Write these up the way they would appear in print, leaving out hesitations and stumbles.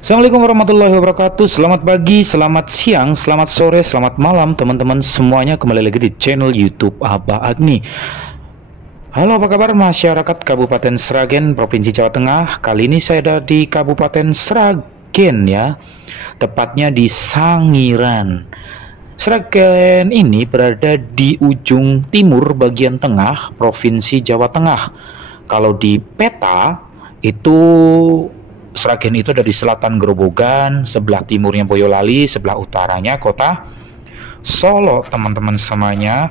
Assalamualaikum warahmatullahi wabarakatuh. Selamat pagi, selamat siang, selamat sore, selamat malam teman-teman semuanya. Kembali lagi di channel YouTube Abah Agni. Halo, apa kabar masyarakat Kabupaten Sragen, Provinsi Jawa Tengah? Kali ini saya ada di Kabupaten Sragen ya, tepatnya di Sangiran. Sragen ini berada di ujung timur bagian tengah Provinsi Jawa Tengah. Kalau di peta itu Sragen itu ada di selatan Grobogan, sebelah timurnya Boyolali, sebelah utaranya kota Solo, teman-teman semuanya.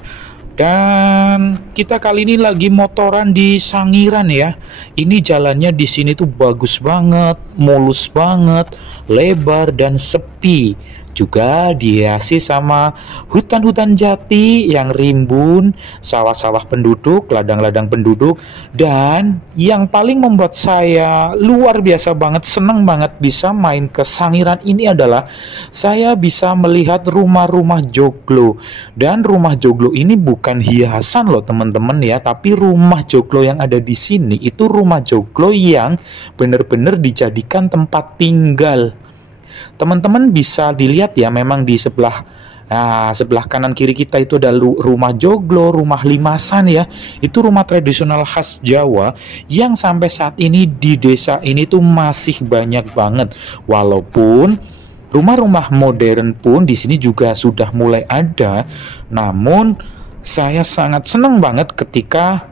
Dan kita kali ini lagi motoran di Sangiran ya. Ini jalannya di sini tuh bagus banget, mulus banget, lebar dan sepi. Juga dihiasi sama hutan-hutan jati yang rimbun, sawah-sawah penduduk, ladang-ladang penduduk. Dan yang paling membuat saya luar biasa banget, seneng banget bisa main ke Sangiran ini adalah saya bisa melihat rumah-rumah joglo. Dan rumah joglo ini bukan hiasan loh teman-teman ya, tapi rumah joglo yang ada di sini itu rumah joglo yang benar-benar dijadikan tempat tinggal. Teman-teman bisa dilihat ya, memang di sebelah kanan kiri kita itu ada rumah joglo, rumah limasan ya. Itu rumah tradisional khas Jawa yang sampai saat ini di desa ini tuh masih banyak banget. Walaupun rumah-rumah modern pun di sini juga sudah mulai ada. Namun saya sangat senang banget ketika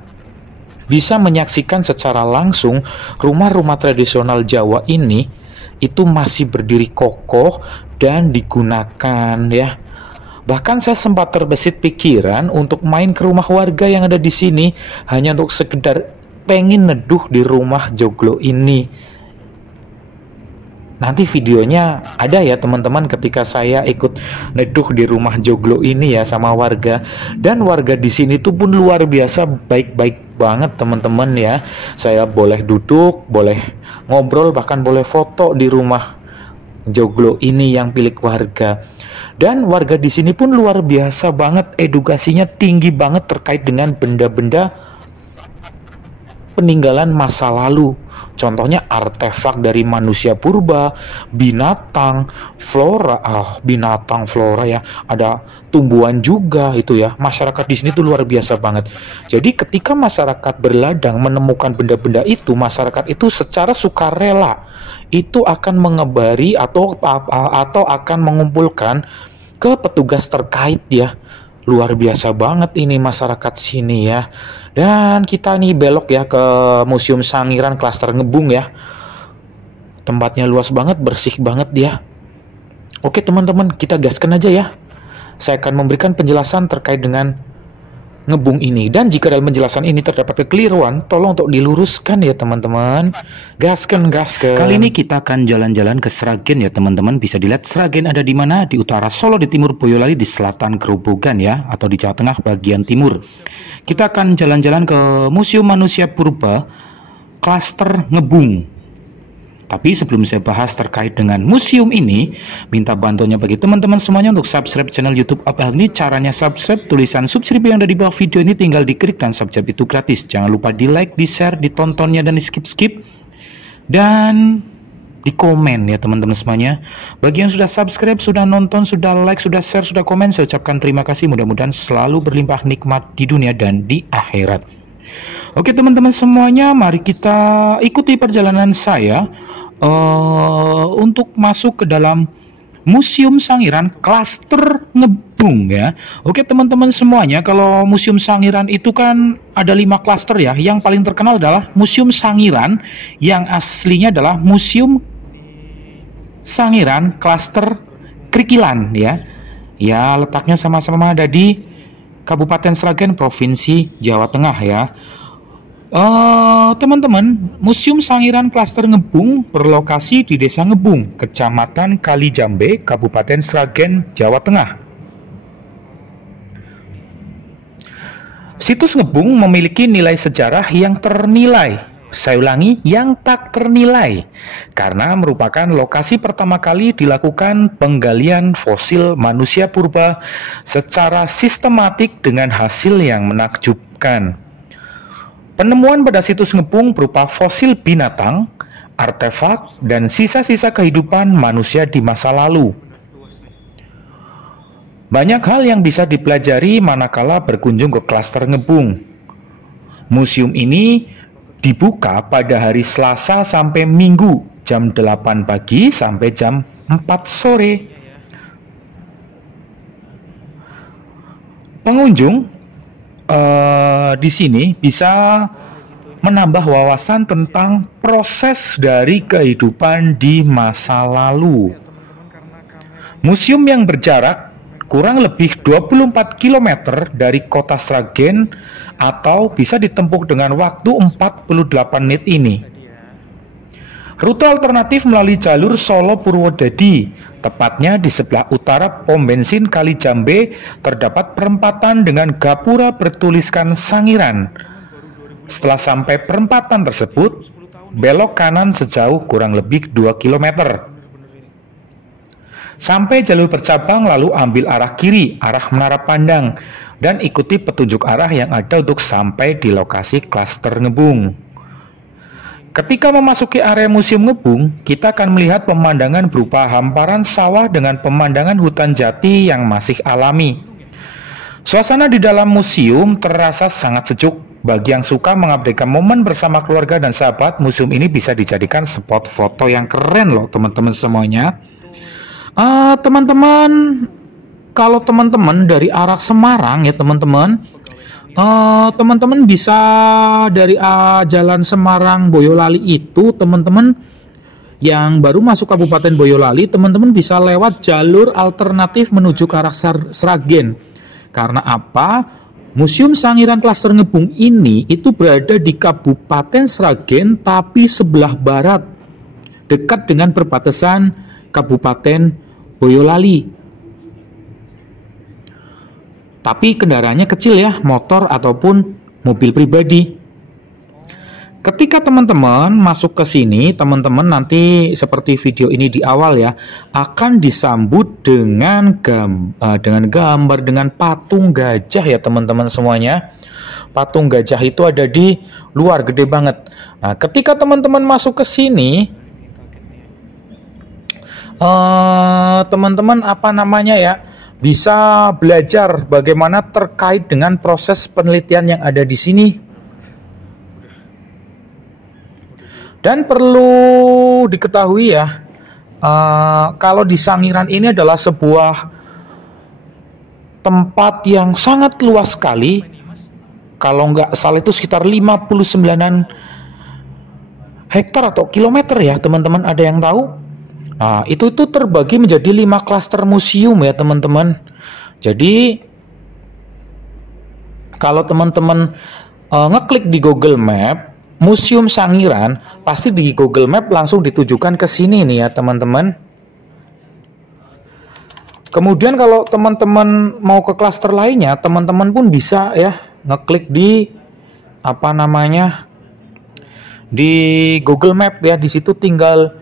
bisa menyaksikan secara langsung rumah-rumah tradisional Jawa ini itu masih berdiri kokoh dan digunakan ya. Bahkan saya sempat terbesit pikiran untuk main ke rumah warga yang ada di sini hanya untuk sekedar pengen neduh di rumah joglo ini. Nanti videonya ada ya teman-teman ketika saya ikut neduh di rumah joglo ini ya sama warga. Dan warga di sini tuh pun luar biasa baik-baik banget teman-teman ya. Saya boleh duduk, boleh ngobrol, bahkan boleh foto di rumah joglo ini yang milik warga. Dan warga di sini pun luar biasa banget, edukasinya tinggi banget terkait dengan benda-benda peninggalan masa lalu. Contohnya artefak dari manusia purba, binatang, flora ya, ada tumbuhan juga itu ya. Masyarakat di sini tuh luar biasa banget. Jadi ketika masyarakat berladang menemukan benda-benda itu, masyarakat itu secara sukarela itu akan mengebari atau akan mengumpulkan ke petugas terkait ya. Luar biasa banget ini masyarakat sini ya. Dan kita nih belok ya ke Museum Sangiran Klaster Ngebung ya. Tempatnya luas banget, bersih banget dia. Oke teman-teman, kita gaskan aja ya. Saya akan memberikan penjelasan terkait dengan Ngebung ini. Dan jika dalam penjelasan ini terdapat kekeliruan, tolong untuk diluruskan ya teman-teman. Gaskan. Kali ini kita akan jalan-jalan ke Sragen ya teman-teman. Bisa dilihat Sragen ada di mana? Di utara Solo, di timur Boyolali, di selatan Grobogan ya, atau di Jawa Tengah bagian timur. Kita akan jalan-jalan ke Museum Manusia Purba Klaster Ngebung. Tapi sebelum saya bahas terkait dengan museum ini, minta bantuannya bagi teman-teman semuanya untuk subscribe channel YouTube Abah Agni. Caranya subscribe, tulisan subscribe yang ada di bawah video ini tinggal diklik dan subscribe itu gratis. Jangan lupa di like, di share, ditontonnya dan di skip dan di komen ya teman-teman semuanya. Bagi yang sudah subscribe, sudah nonton, sudah like, sudah share, sudah komen, saya ucapkan terima kasih. Mudah-mudahan selalu berlimpah nikmat di dunia dan di akhirat. Oke teman-teman semuanya, mari kita ikuti perjalanan saya untuk masuk ke dalam Museum Sangiran Klaster Ngebung ya. Oke teman-teman semuanya, kalau Museum Sangiran itu kan ada 5 klaster ya. Yang paling terkenal adalah Museum Sangiran, yang aslinya adalah Museum Sangiran Klaster Krikilan ya. Ya, letaknya sama-sama ada di Kabupaten Sragen, Provinsi Jawa Tengah ya. Teman-teman, Museum Sangiran Klaster Ngebung berlokasi di Desa Ngebung, Kecamatan Kalijambe, Kabupaten Sragen, Jawa Tengah. Situs Ngebung memiliki nilai sejarah yang ternilai. Saya ulangi, yang tak ternilai, karena merupakan lokasi pertama kali dilakukan penggalian fosil manusia purba secara sistematik dengan hasil yang menakjubkan. Penemuan pada situs Ngebung berupa fosil binatang, artefak, dan sisa-sisa kehidupan manusia di masa lalu. Banyak hal yang bisa dipelajari manakala berkunjung ke klaster Ngebung. Museum ini dibuka pada hari Selasa sampai Minggu jam 8 pagi sampai jam 4 sore. Pengunjung di sini bisa menambah wawasan tentang proses dari kehidupan di masa lalu. Museum yang berjarak kurang lebih 24 km dari kota Sragen atau bisa ditempuh dengan waktu 48 menit ini. Rute alternatif melalui jalur Solo Purwodadi, tepatnya di sebelah utara pom bensin Kali Jambe terdapat perempatan dengan gapura bertuliskan Sangiran. Setelah sampai perempatan tersebut, belok kanan sejauh kurang lebih 2 km. Sampai jalur bercabang lalu ambil arah kiri, arah Menara Pandang, dan ikuti petunjuk arah yang ada untuk sampai di lokasi klaster Ngebung. Ketika memasuki area Museum Ngebung, kita akan melihat pemandangan berupa hamparan sawah dengan pemandangan hutan jati yang masih alami. Suasana di dalam museum terasa sangat sejuk. Bagi yang suka mengabadikan momen bersama keluarga dan sahabat, museum ini bisa dijadikan spot foto yang keren loh teman-teman semuanya. Teman-teman, kalau teman-teman dari arah Semarang ya teman-teman, teman-teman bisa dari jalan Semarang Boyolali itu teman-teman yang baru masuk Kabupaten Boyolali, teman-teman bisa lewat jalur alternatif menuju ke arah Sragen. Karena apa? Museum Sangiran Klaster Ngebung ini itu berada di Kabupaten Sragen tapi sebelah barat, dekat dengan perbatasan Kabupaten Boyolali. Tapi kendaraannya kecil ya, motor ataupun mobil pribadi. Ketika teman-teman masuk ke sini, teman-teman nanti seperti video ini di awal ya, akan disambut dengan gambar dengan patung gajah ya teman-teman semuanya. Patung gajah itu ada di luar, gede banget. Nah, ketika teman-teman masuk ke sini, teman-teman bisa belajar bagaimana terkait dengan proses penelitian yang ada di sini. Dan perlu diketahui ya, kalau di Sangiran ini adalah sebuah tempat yang sangat luas sekali. Kalau nggak salah itu sekitar 59 hektar atau kilometer ya teman-teman, ada yang tahu? Nah, itu terbagi menjadi 5 klaster museum ya teman-teman. Jadi kalau teman-teman ngeklik di Google Map Museum Sangiran, pasti di Google Map langsung ditujukan ke sini nih ya teman-teman. Kemudian kalau teman-teman mau ke klaster lainnya, teman-teman pun bisa ya ngeklik di di Google Map ya. Di situ tinggal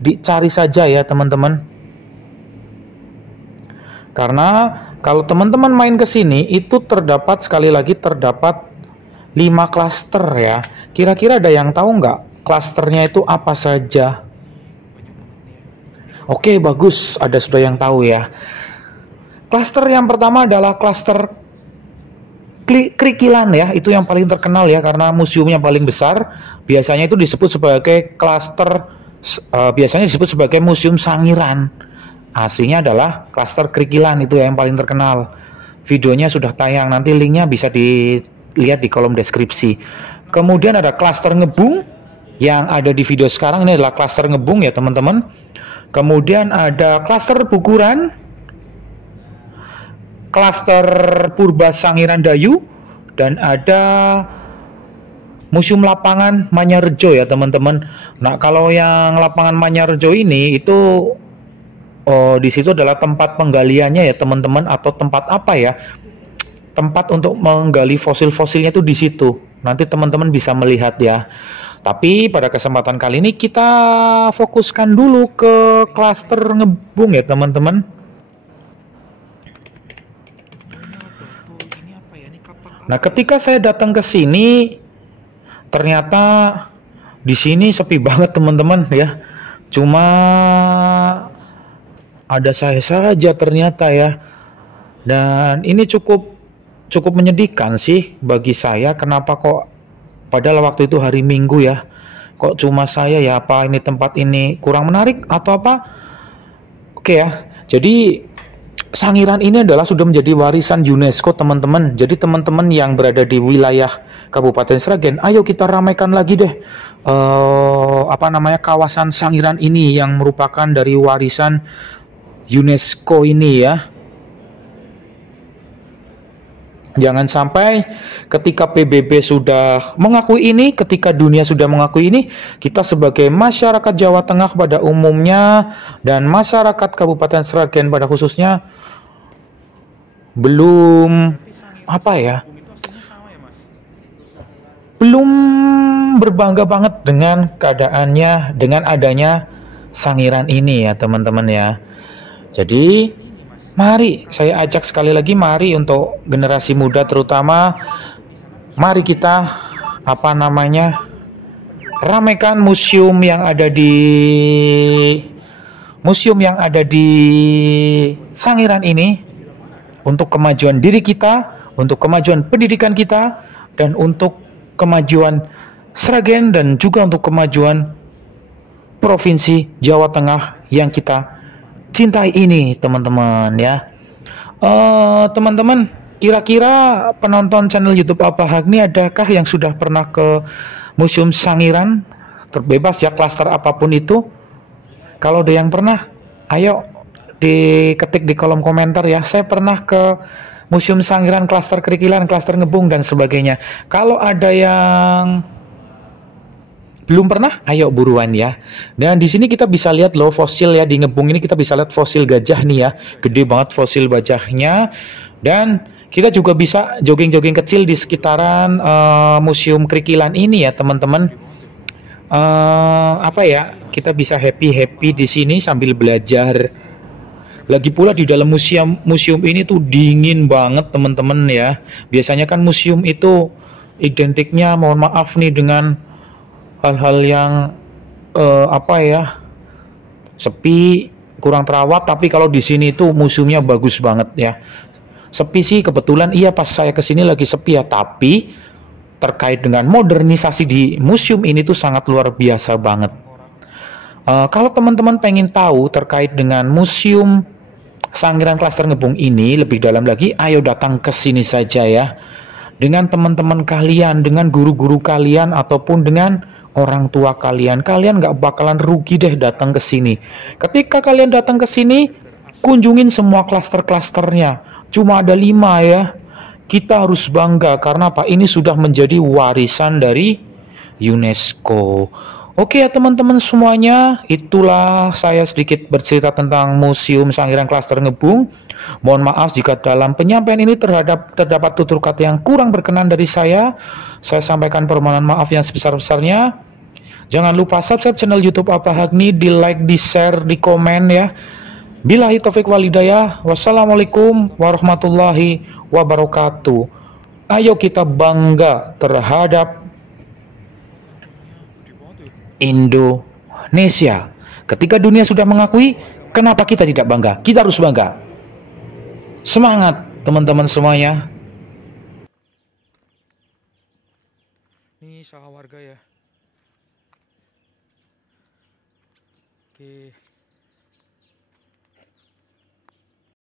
dicari saja ya teman-teman. Karena kalau teman-teman main ke sini itu terdapat 5 klaster ya. Kira-kira ada yang tahu nggak klasternya itu apa saja? Oke, bagus, ada sudah yang tahu ya. Klaster yang pertama adalah klaster Krikilan ya, itu yang paling terkenal ya karena museumnya paling besar. Biasanya itu disebut sebagai biasanya disebut sebagai Museum Sangiran. Aslinya adalah klaster Krikilan, itu yang paling terkenal. Videonya sudah tayang, nanti linknya bisa dilihat di kolom deskripsi. Kemudian ada klaster Ngebung yang ada di video sekarang, ini adalah klaster Ngebung ya teman-teman. Kemudian ada klaster Bukuran, klaster Purba Sangiran Dayu, dan ada Museum Lapangan Manyarjo ya teman-teman. Nah, kalau yang Lapangan Manyarjo ini itu di situ adalah tempat penggaliannya ya teman-teman, atau tempat apa ya? Tempat untuk menggali fosil-fosilnya itu di situ. Nanti teman-teman bisa melihat ya. Tapi pada kesempatan kali ini kita fokuskan dulu ke klaster Ngebung ya teman-teman. Nah, ketika saya datang ke sini, ternyata Di sini sepi banget teman-teman ya. Cuma ada saya saja ternyata ya. Dan ini cukup cukup menyedihkan sih bagi saya. Kenapa kok padahal waktu itu hari Minggu ya. Kok cuma saya ya, apa ini tempat ini kurang menarik atau apa? Oke ya. Jadi Sangiran ini adalah sudah menjadi warisan UNESCO teman-teman. Jadi teman-teman yang berada di wilayah Kabupaten Sragen, ayo kita ramaikan lagi deh apa namanya kawasan Sangiran ini yang merupakan dari warisan UNESCO ini ya. Jangan sampai ketika PBB sudah mengakui ini, ketika dunia sudah mengakui ini, kita sebagai masyarakat Jawa Tengah pada umumnya dan masyarakat Kabupaten Sragen pada khususnya belum apa ya, belum berbangga banget dengan keadaannya dengan adanya Sangiran ini ya teman-teman ya. Jadi mari saya ajak sekali lagi, mari untuk generasi muda terutama, mari kita apa namanya ramaikan museum yang ada di Sangiran ini untuk kemajuan diri kita, untuk kemajuan pendidikan kita, dan untuk kemajuan Sragen dan juga untuk kemajuan Provinsi Jawa Tengah yang kita cintai ini teman-teman ya. Teman-teman, kira-kira penonton channel YouTube Abah Agni adakah yang sudah pernah ke Museum Sangiran? Terbebas ya klaster apapun itu. Kalau ada yang pernah, ayo diketik di kolom komentar ya. Saya pernah ke Museum Sangiran, klaster Kerikilan, klaster Ngebung dan sebagainya. Kalau ada yang belum pernah, ayo buruan ya. Dan di sini kita bisa lihat loh fosil ya, di Ngebung ini kita bisa lihat fosil gajah nih ya. Gede banget fosil gajahnya. Dan kita juga bisa jogging-jogging kecil di sekitaran Museum Kerikilan ini ya, teman-teman. Apa ya? Kita bisa happy-happy di sini sambil belajar. Lagi pula di dalam museum ini tuh dingin banget teman-teman ya. Biasanya kan museum itu identiknya, mohon maaf nih, dengan hal-hal yang apa ya, sepi, kurang terawat. Tapi kalau di sini tuh museumnya bagus banget ya. Sepi sih kebetulan, iya pas saya kesini lagi sepi ya. Tapi terkait dengan modernisasi di museum ini tuh sangat luar biasa banget. Kalau teman-teman pengen tahu terkait dengan museum Sangiran Klaster Ngebung ini lebih dalam lagi, ayo datang ke sini saja ya. Dengan teman-teman kalian, dengan guru-guru kalian, ataupun dengan orang tua kalian. Kalian nggak bakalan rugi deh datang ke sini. Ketika kalian datang ke sini, kunjungin semua klaster-klasternya. Cuma ada 5 ya. Kita harus bangga karena apa? Ini sudah menjadi warisan dari UNESCO. Oke ya teman-teman semuanya, itulah saya sedikit bercerita tentang Museum Sangiran Klaster Ngebung. Mohon maaf jika dalam penyampaian ini terdapat tutur kata yang kurang berkenan dari saya. Saya sampaikan permohonan maaf yang sebesar-besarnya. Jangan lupa subscribe channel YouTube Abah Agni, di like, di share, di komen ya. Billahi taufik walhidayah. Wassalamualaikum warahmatullahi wabarakatuh. Ayo kita bangga terhadap Indonesia. Ketika dunia sudah mengakui, kenapa kita tidak bangga? Kita harus bangga. Semangat teman-teman semuanya. Ini sawah warga ya. Oke.